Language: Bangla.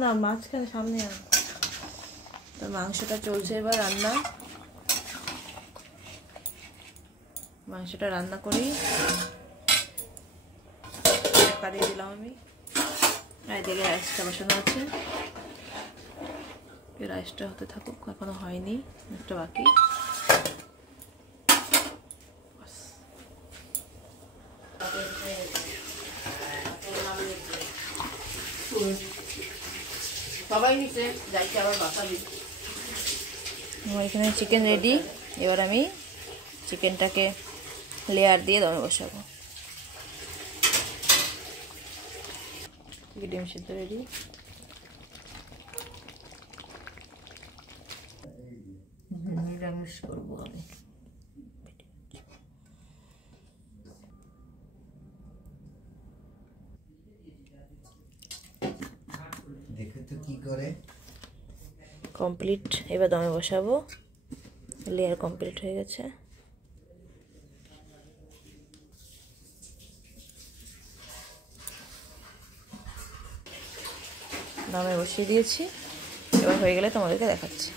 না মাঝখানে সামনে আন। তো মাংসটা চলছে এবার রান্না। মাংসটা রান্না করি, ঢাকা দিয়ে দিলাম আমি। এদিকে রাইসটা বসানো আছে, রাইসটা হতে থাকুক, এখনো হয়নি, একটা বাকি। সবাই নিচে যাইতে আবার বাসাবি। আমার এখানে চিকেন রেডি। এবার আমি চিকেনটাকে লেয়ার দিয়ে দমে বসাবো। ডিম সিদ্ধ রেডি। নিরামিষ করবো আমি। দেখে তো কি করে কমপ্লিট। এবার দমে বসাবো, লেয়ার কমপ্লিট হয়ে গেছে। দমে বসিয়ে দিয়েছি, এবার হয়ে গেলে তোমাদেরকে দেখাচ্ছি।